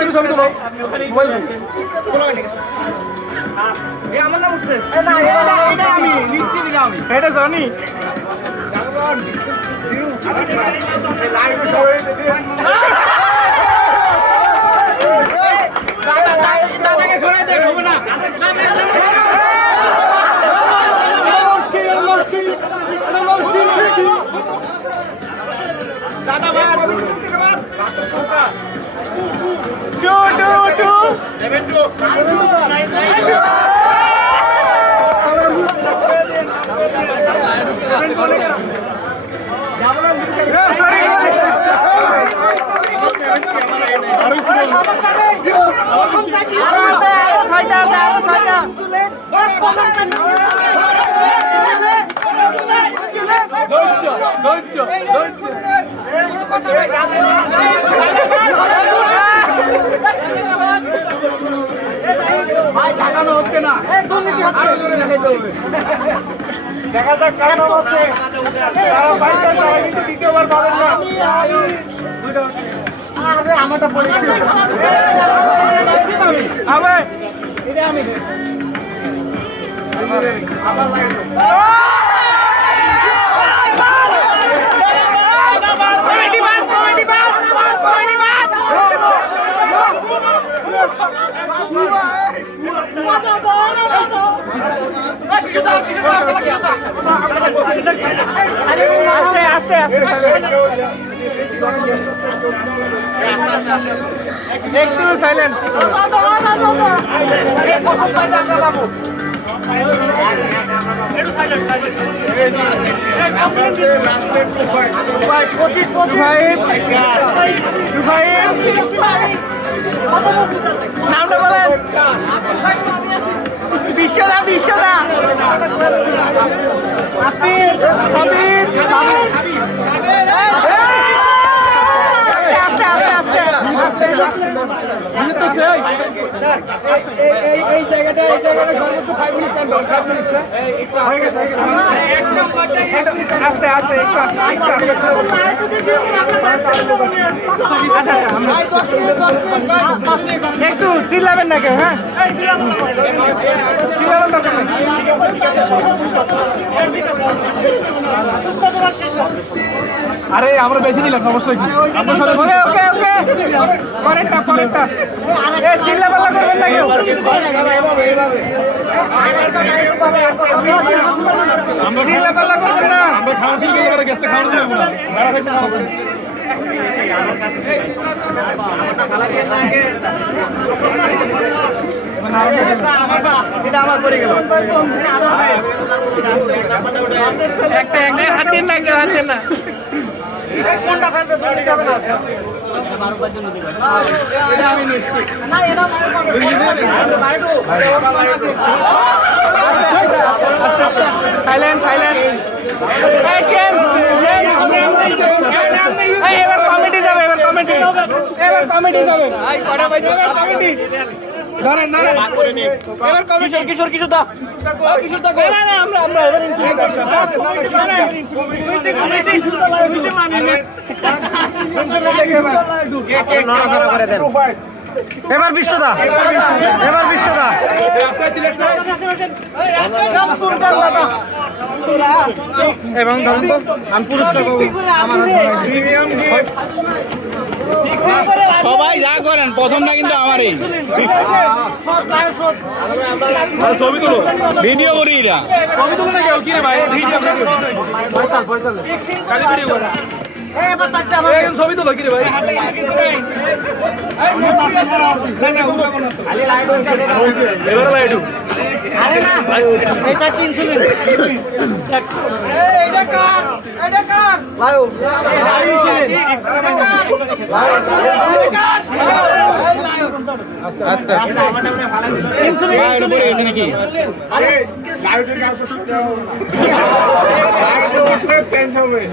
একটু ছবি তোলো। মোবাইল আমি। নিশ্চিত এটা আমি। এটা জানি। দাদাকে সরাই দেখ হবে না দাদা ভাই। Two two two seven two ধৈর্য ধৈর্য ধৈর্য ভাই ঝাঁকানো হচ্ছে না দেখা যাক কারণ অবশ্যই। তারা পাইছেন তারা কিন্তু দ্বিতীয়বার পাবেন না। আরে আমারটা পড়ে গেছে। আমি আবে এটা আমি আস্তে আস্তে আস্তে একটু সাইলেন্ট পঁচিশ। পঁচিশ নামটা বলেন। বিশ্বদা বিশ্বদা। এই এই জায়গাটা এই জায়গাটা সর্বোচ্চ five minute time five minute এক নম্বরটা আস্তে আস্তে একটু আস্তে একটু আচ্ছা আচ্ছা একটু চিল্লাবেন না কেউ হ্যাঁ? চিল্লাবেন আরে আমরা বেশি দিলাম অবশ্যই। ওকে ওকে ওকে। পরেরটা পরেরটা। এ চিল্লাপাল্লা করবেন না কেউ চিল্লাপাল্লা করবেন না। আমরা খাওয়া শিল্পী করে গেস্টে খাওয়া দেবো না বেড়া থাকবে না এটা আমার পরে গেল একটা একটা হাত না কেউ হাত না। কোনটা ফেলবে? ধরে যাবে না। এটা আমি নিশ্চিত সাইলেন্ট সাইলেন্ট এবার কমিটি যাবে, এবার কমিটি এবার কমিটি যাবে। এবার এবার কমিটি কিশোর কিশোর দা কিশোর দা না না আমরা আমরা এবার এবার বিশ্বদা এবার বিশ্বদা এবং ধরুন তো আমি পুরস্কার পাবো। আমার সবাই যা করেন প্রথমটা কিন্তু আমারই ছবি তুলো ভিডিও করি এটা ছবি তুলো না কেউ কি রে ভাই ভিডিও করে ছবি তুলো কি রে ভাই এবার লাইটু আস্তে আস্তে নাকি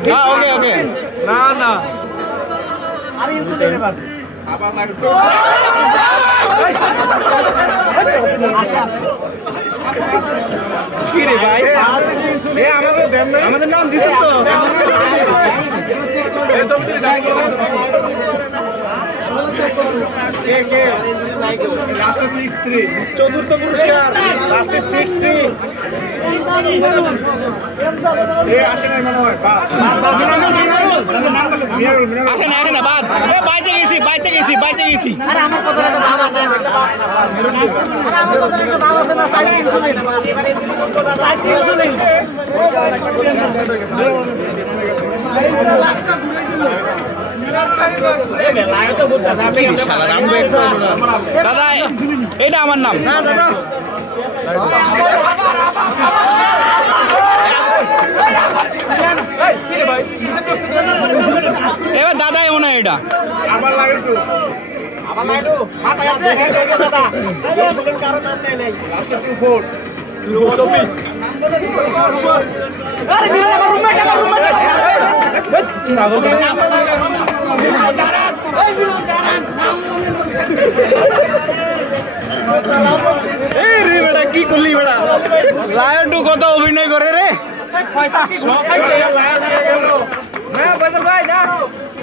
হ্যাঁ ওকে ওকে না না কি রে ভাই আমাদের নাম দিছেন তো এই ছবি তুলে যাই কে কে? লাস্টে সিক্স থ্রি চতুর্থ পুরস্কার লাস্টে সিক্স থ্রি এ আসে নাই মনে হয় বাদ আসে না আসে না বাদ বাইচে গেছি বাইচে গেছি বাইচে গেছি আরে আমার কত একটা দাম আছে আরে আমার কত একটা দাম আছে না সাইড ইনসুলিন সাইড ইনসুলিন দাদা এটা আমার নাম হ্যাঁ দাদা এবার দাদাই মনে হয় এটা। আমার লাগে একটু। আমার মাথা গাতে দাদা। কারণ নাম নেই। নেই লাস্টে টু ফোর কি করলি বেটা? লায়ন টু কত অভিনয় করে রে? না ফয়সাল ভাই না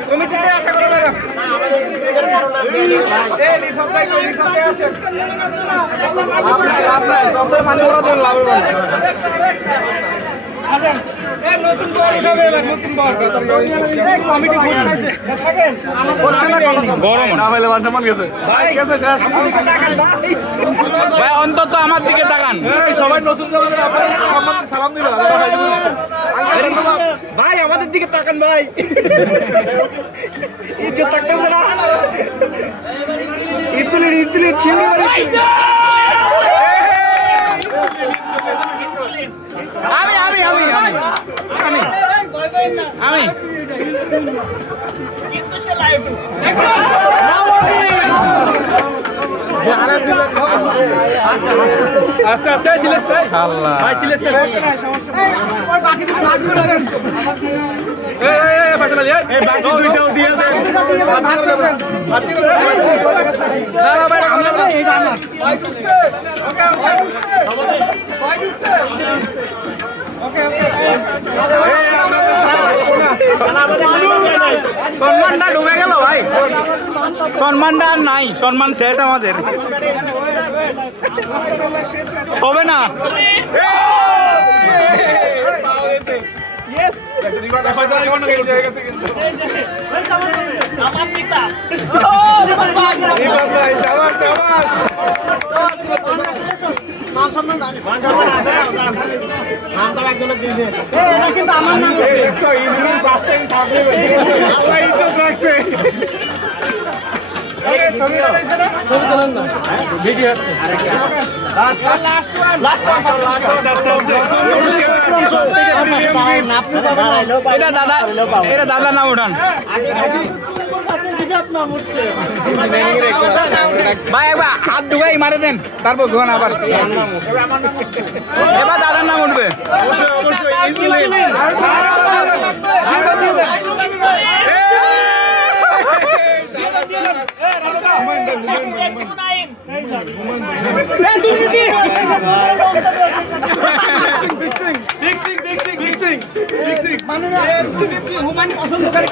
কমিটিতে আশা করা রিফাত আপনার আপনার পানি ভরা দেন লাভ অন্তত আমার দিকে তাকান। সবাই নতুন সালাম দিল ভাই আমাদের দিকে তাকান ভাই। ইজ্জত থাকতেছে না। ইতুলির ইতুলির ছিউড়ি আস্তে আস্তে চিলেস ভাই চিলেস এই। এই ফয়সাল আলী এই বাকি দুইটাও দিয়ে দেন। না না ভাই আমরা এই জানা সম্মানটা ডুবে গেল ভাই। সম্মানটা আর নাই সম্মান শেষ আমাদের। হবে না শাবাশ শাবাশ এটা দাদা নাম উঠান ভাই একবার হাত ঢুকাই মারে দেন তারপর ঘন আবার এবার দাদার নাম উঠবে অবশ্যই অবশ্যই ইনসুলিন হুমান পছন্দ করে